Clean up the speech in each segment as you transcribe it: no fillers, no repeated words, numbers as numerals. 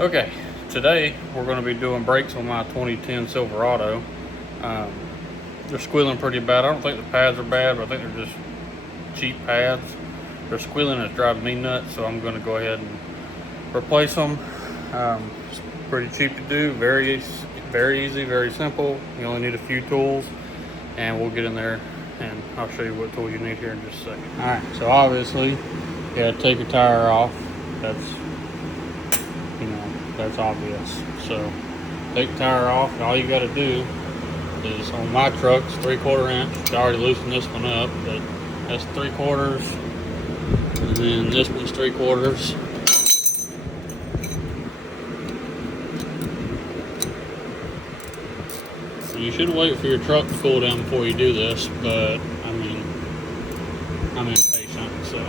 Okay, today we're going to be doing brakes on my 2010 Silverado. They're squealing pretty bad. I don't think the pads are bad, but I think they're just cheap pads. They're squealing and it's driving me nuts, so I'm going to go ahead and replace them. It's pretty cheap to do, very easy, very simple. You only need a few tools, and we'll get in there and I'll show you what tool you need here in just a second. Alright, so obviously you gotta take your tire off. That's obvious. So take the tire off. All you got to do is, on my truck, it's 3/4 inch. I already loosened this one up, but that's 3/4, and then this one's 3/4. You should wait for your truck to cool down before you do this, but I mean, I'm impatient, so I'll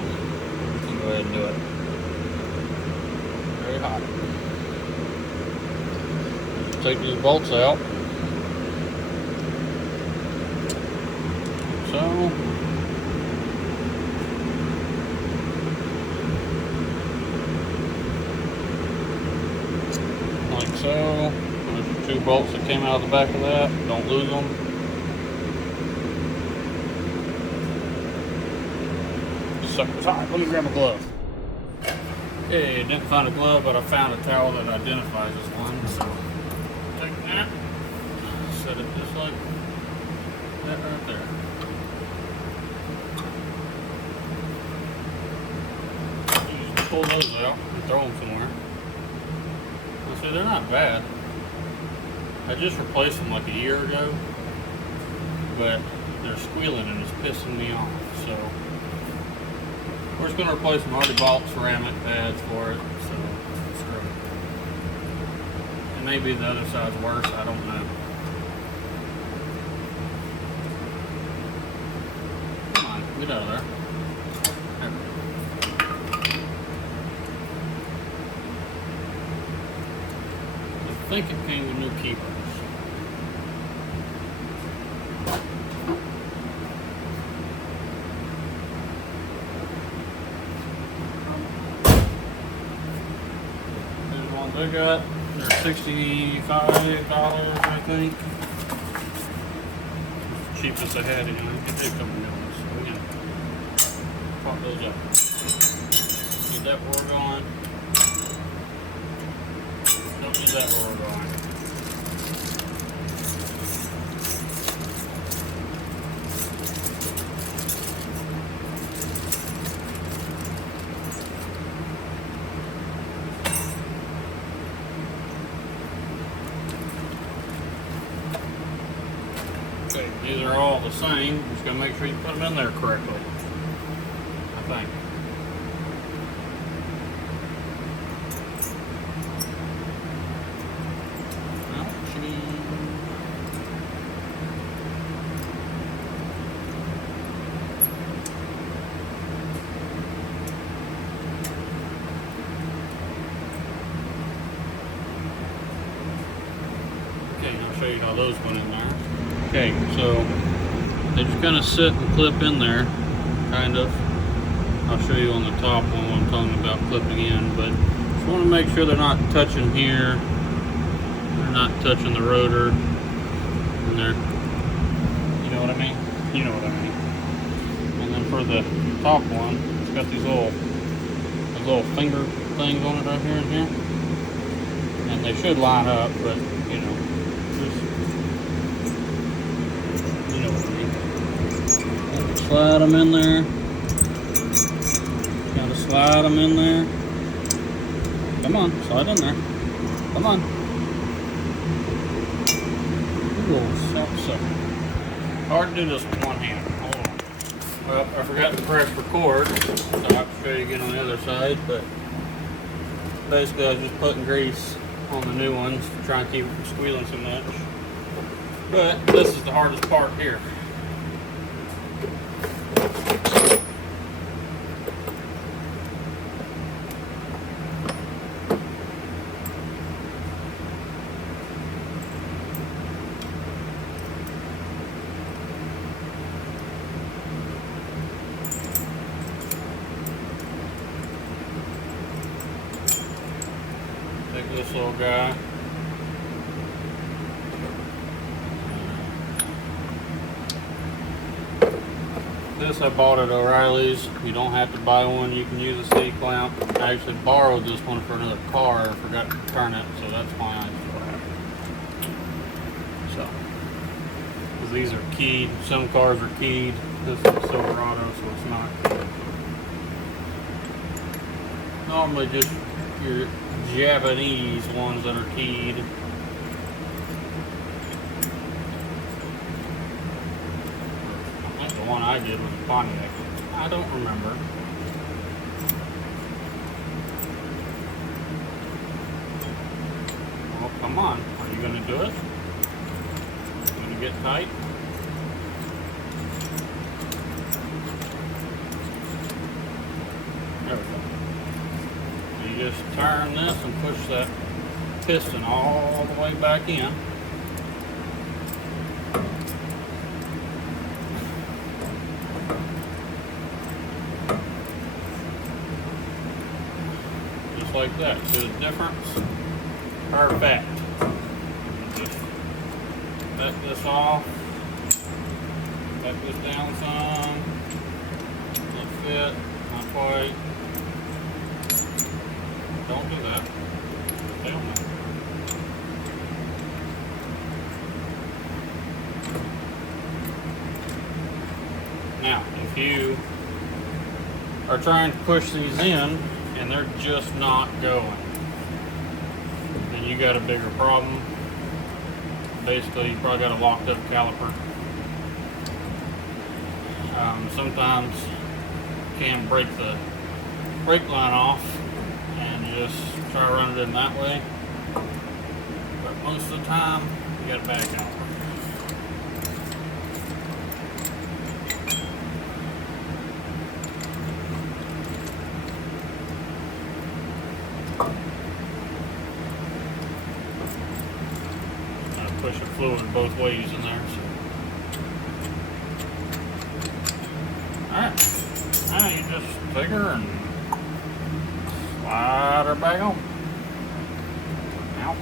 go ahead and do it. Very hot. Take these bolts out. So, like so. There's 2 bolts that came out of the back of that. Don't lose them. Suckers hot. Let me grab a glove. Okay, didn't find a glove, but I found a towel that identifies as one. So take that, set it just like that right there. You just pull those out and throw them somewhere. Now, see, they're not bad. I just replaced them like a year ago, but they're squealing and it's pissing me off. So we're just going to replace them. I already bought ceramic pads for it, so screw it. And maybe the other side's worse, I don't know. Come on, get out of there. I think it came with new keepers. I got, they're $65, I think. It's the cheapest I had in. I can take a couple million, so we can pop those up. Need that where we're going. Don't need that where we're going. Okay, these are all the same. Just gotta make sure you put them in there correctly, I think. Okay, I'll show you how those went in there. Okay, so they just kind of sit and clip in there, kind of. I'll show you on the top one what I'm talking about clipping in, but just want to make sure they're not touching here. They're not touching the rotor. And they're, you know what I mean? You know what I mean. And then for the top one, it's got these little finger things on it right here and here. And they should line up, but you know, slide them in there. Gotta slide them in there. Come on, slide in there. Come on. You little sucker. Hard to do this with one hand. Hold on. Well, I forgot to press record, so I'll have to show you again on the other side, but basically I was just putting grease on the new ones to try and keep it from squealing so much. But this is the hardest part here. Take this little guy. This I bought at O'Reilly's. You don't have to buy one. You can use a C-clamp. I actually borrowed this one for another car. I forgot to return it, so that's why I still have it. So, because these are keyed. Some cars are keyed. This is a Silverado, so it's not keyed. Normally just your Japanese ones that are keyed. I think the one I did was Pontiac. I don't remember. Well, come on. Are you going to do it? Going to get tight? There we go. So you just turn this and push that piston all the way back in. Just like that. See the difference? Perfect. Just back this off. Back this down some. Not fit. Not quite. Don't do that. Hell no. Now, if you are trying to push these in and they're just not going, then you got a bigger problem. Basically, you probably got a locked up caliper. Sometimes you can break the brake line off and just try to run it in that way. But most of the time, you got a bad caliper. Push the fluid both ways in there. So. Alright, now you just take her and slide her back on. Now.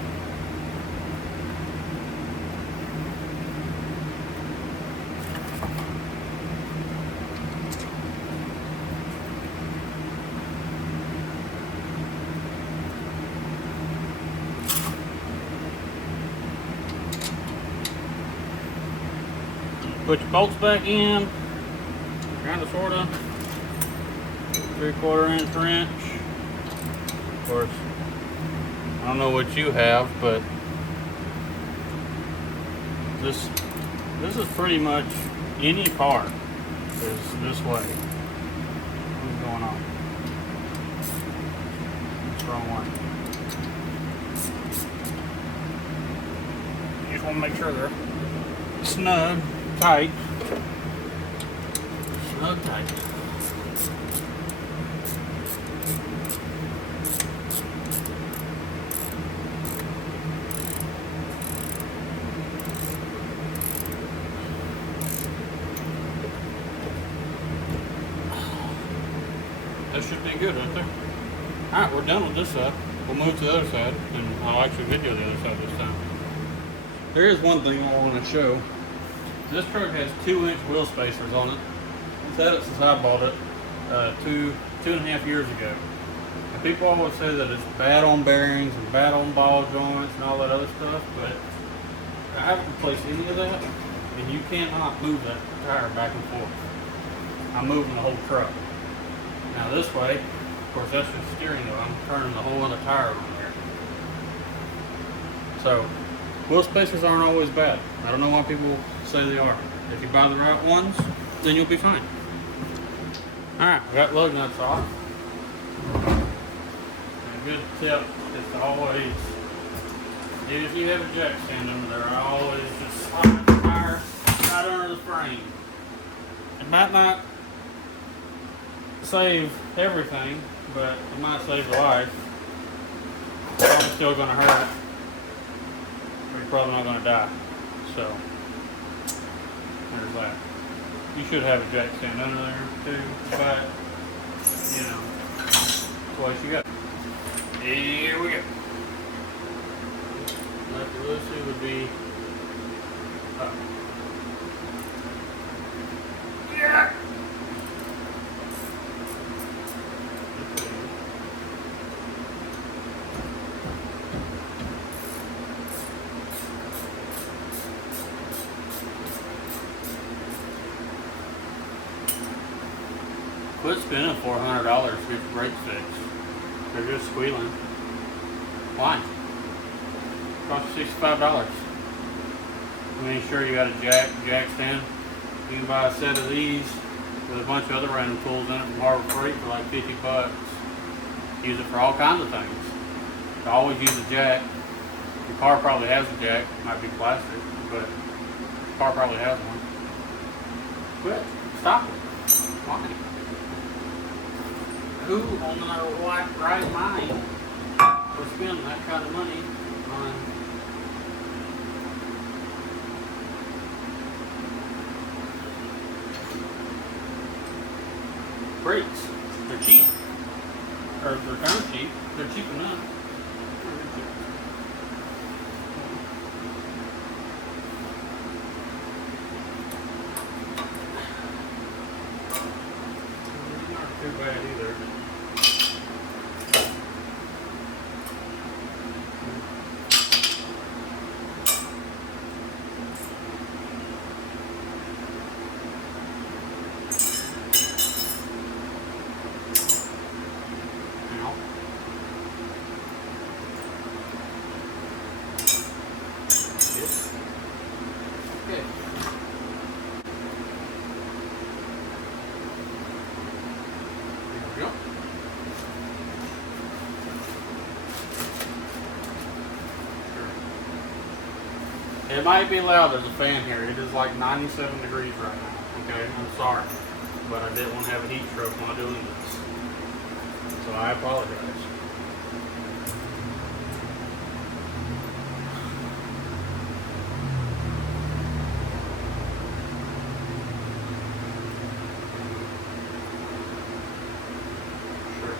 Put your bolts back in, kind of, sort of, 3/4 inch wrench. Of course, I don't know what you have, but this is pretty much any part is this way. What's going on? What's wrong one? You just want to make sure they're snug. Tight. Snug tight. That should be good right there. Alright, we're done with this side. We'll move to the other side and I'll actually video the other side this time. There is one thing I want to show. This truck has 2-inch wheel spacers on it. It's had it since I bought it 2.5 years ago. And people always say that it's bad on bearings and bad on ball joints and all that other stuff, but I haven't replaced any of that, and you cannot move that tire back and forth. I'm moving the whole truck. Now this way, of course that's just steering wheel. I'm turning the whole other tire on here. So wheel spacers aren't always bad. I don't know why people say they are. If you buy the right ones, then you'll be fine. Alright, we got lug nuts off. A good tip is to always, if you have a jack stand under there, I always just slide the tire right under the frame. It might not save everything, but it might save your life. It's probably still going to hurt, but you're probably not going to die. So there's that. You should have a jack stand under there too, but you know, twice you got. Here we go. Lucy would be up. Yeah. Quit spending $400 to get your brakes fixed. They're just squealing. Why? Cost you $65. I mean, sure, you got a jack stand. You can buy a set of these with a bunch of other random tools in it from Harbor Freight for like $50. Use it for all kinds of things. You always use a jack. Your car probably has a jack. Might be plastic, but the car probably has one. Quit. Stop it. Why? Who on their right mind would spend that kind of money on brakes? They're cheap. Or they're kind of cheap. They're cheap enough. They're not too bad either. It might be loud, there's a fan here. It is like 97 degrees right now. Okay, I'm sorry. But I didn't want to have a heat stroke while doing this. So I apologize. Sure.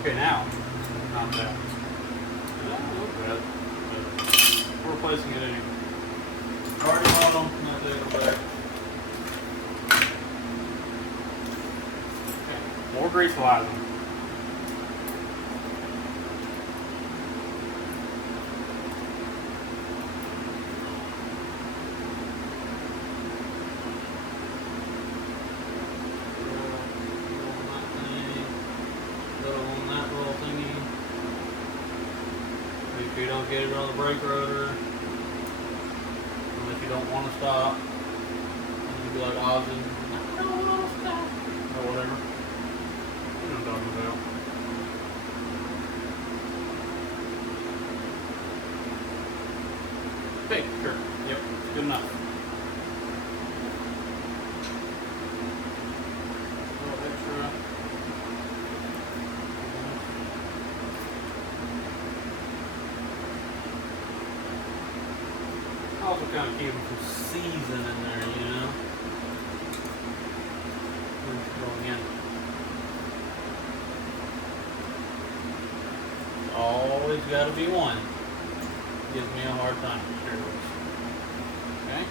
Okay, now, not that. Replacing it anyway. Already bought them, not taking them back. Okay. More grease lines. If you don't get it on the brake rotor, and if you don't want to stop, you be like Ozzy, I don't want to stop, or whatever. You know what I'm talking about. Okay, sure. Yep, good enough. A little extra. Also kind of keep them some season in there, you know. Going in. Always got to be one. Gives me a hard time. Sure is. Okay.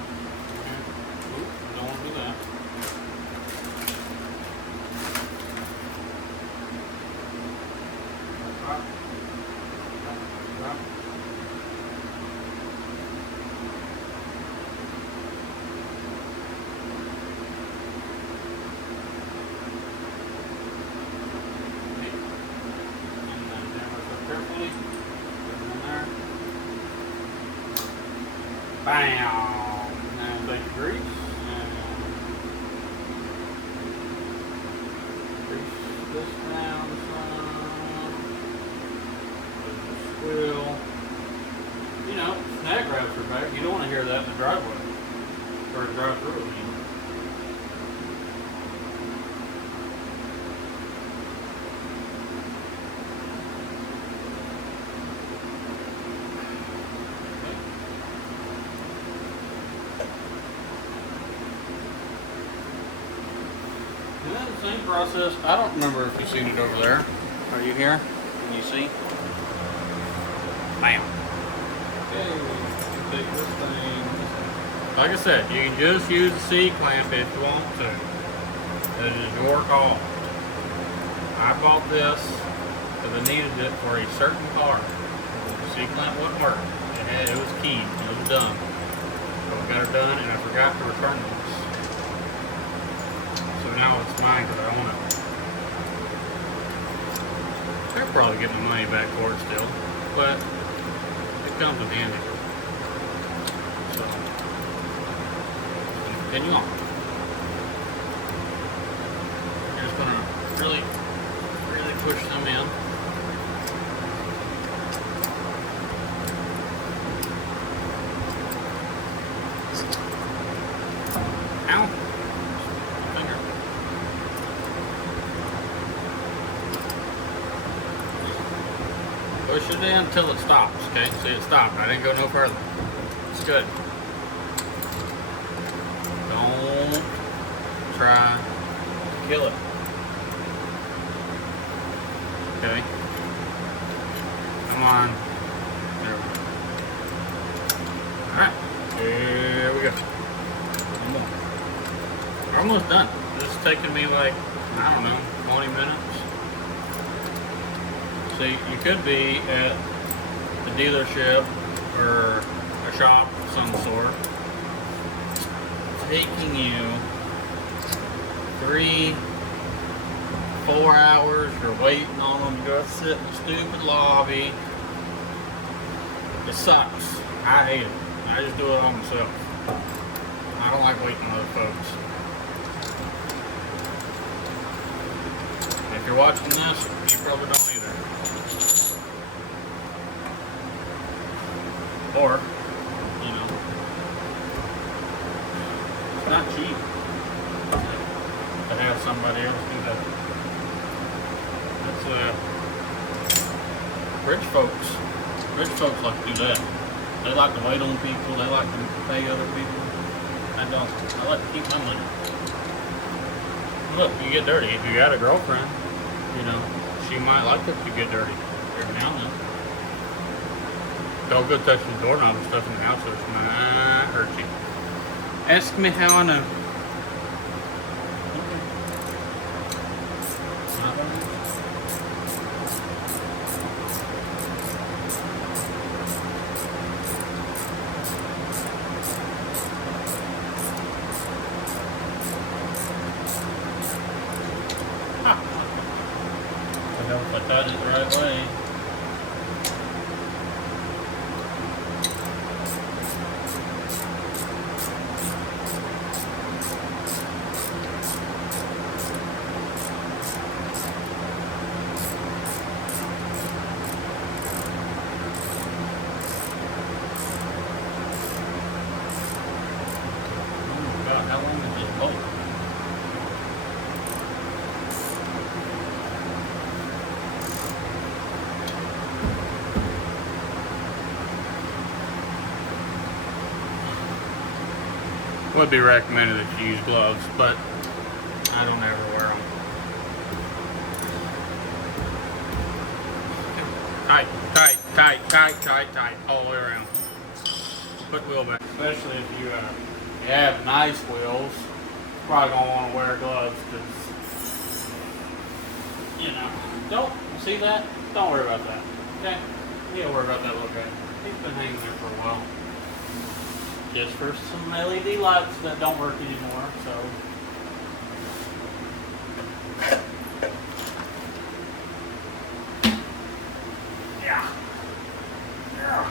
Oop, don't want to do that. Drop. Drop. Bam! Now take the grease and grease this down some. Squill. You know, snag grabs are back. You don't want to hear that in the driveway. Or drive through it. Same process. I don't remember if you've seen it over there. Are you here? Can you see? Bam. Okay, take this thing. Like I said, you can just use the C-clamp if you want to. That is your call. I bought this because I needed it for a certain car. The C-clamp wouldn't work. It was keyed. It was done. So I got it done and I forgot to return this. So now it's mine because I own it. I'll probably get my money back for it still, but it comes in handy. So, continue on. I'm just gonna really push them in. Ow! Finger. Push it in until it stops, okay? See, it stopped. I didn't go no further. It's good. Don't try to kill it. Okay? Come on. There we go. Alright. Here we go. One more. We're almost done. This is taking me like, I don't know, 20 minutes. So you could be at the dealership or a shop of some sort, taking you 3-4 hours. You're waiting on them to go sit in the stupid lobby. It sucks. I hate it. I just do it all myself. I don't like waiting on other folks. If you're watching this, you probably don't either. Or, you know, it's not cheap to have somebody else do that. That's rich folks. Rich folks like to do that. They like to wait on people. They like to pay other people. I don't. I like to keep my money. Look, you get dirty. If you got a girlfriend, you know, she might like it if you get dirty every now and then. Don't go touching the doorknob and stuff in the house, so it might hurt you. Ask me how I know. I know if I tied it the right way. How long is this bolt? Would be recommended that you use gloves, but I don't ever wear them. Tight, tight, tight, tight, tight, tight, all the way around. Put the wheel back, especially if you have nice wheels. Probably gonna want to wear gloves because, you know, don't see that. Don't worry about that. Okay, you don't worry about that little guy. He's been hanging there for a while. Just for some LED lights that don't work anymore, so. Yeah. Yeah.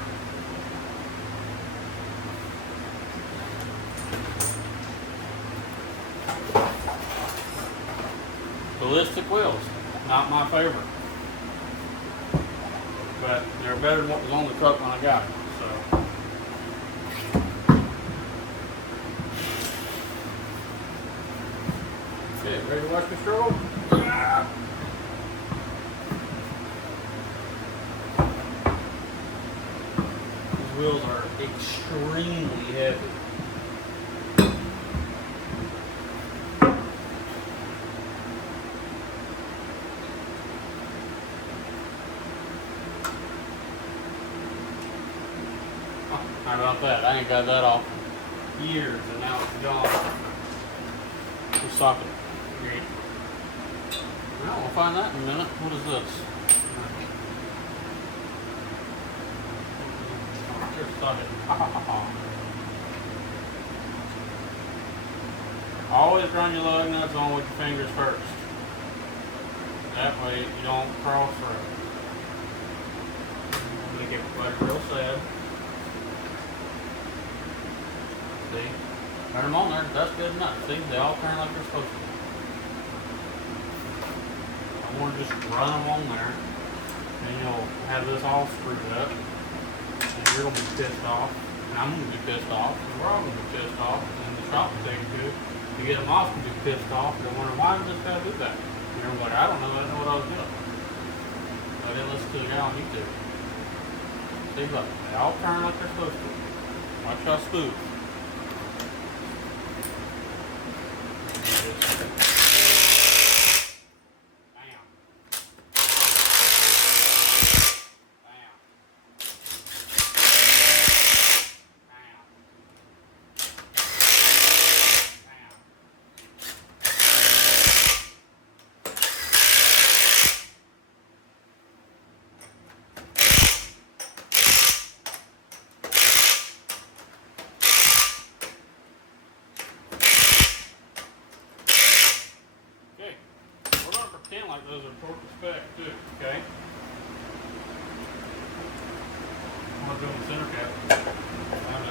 Ballistic wheels, not my favorite. But they're better than what was on the truck when I got it, so. Okay, ready to watch the stroke? Yeah. These wheels are extremely heavy. How about that? I ain't got that off in years, and now it's gone. The socket. Great. Well, we'll find that in a minute. What is this? Here's socket. Always run your lug nuts on with your fingers first. That way you don't cross through. Make everybody real sad. See? Turn them on there. That's good enough. See? They all turn like they're supposed to. I want to just run them on there. And you'll have this all screwed up. And you're going to be pissed off. And I'm going to be pissed off. And we're all going to be pissed off. And the shop will take you to get them off and be pissed off. They'll wonder, why did this guy do that? And you're like, I don't know. I didn't know what I was doing. So I didn't listen to the guy on YouTube. See, look. They all turn like they're supposed to. Watch how smooth. Like those are torque spec too, okay? I'm gonna go in the center cap. Found it.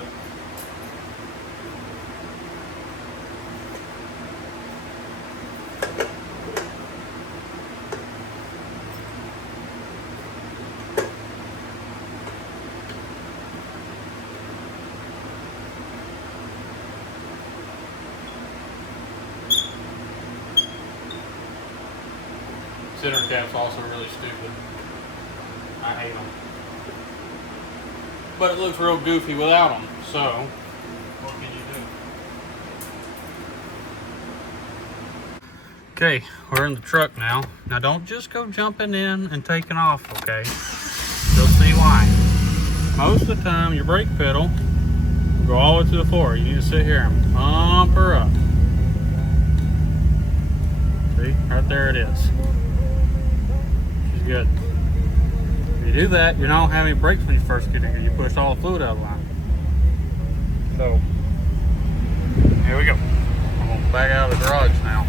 Center cap's also really stupid. I hate them. But it looks real goofy without them, so what can you do? Okay, we're in the truck now. Now don't just go jumping in and taking off, okay? You'll see why. Most of the time your brake pedal will go all the way to the floor. You need to sit here and pump her up. See, right there it is. Good. If you do that, you don't have any brakes when you first get in here. You push all the fluid out of the line. So, here we go. I'm going to back out of the garage now.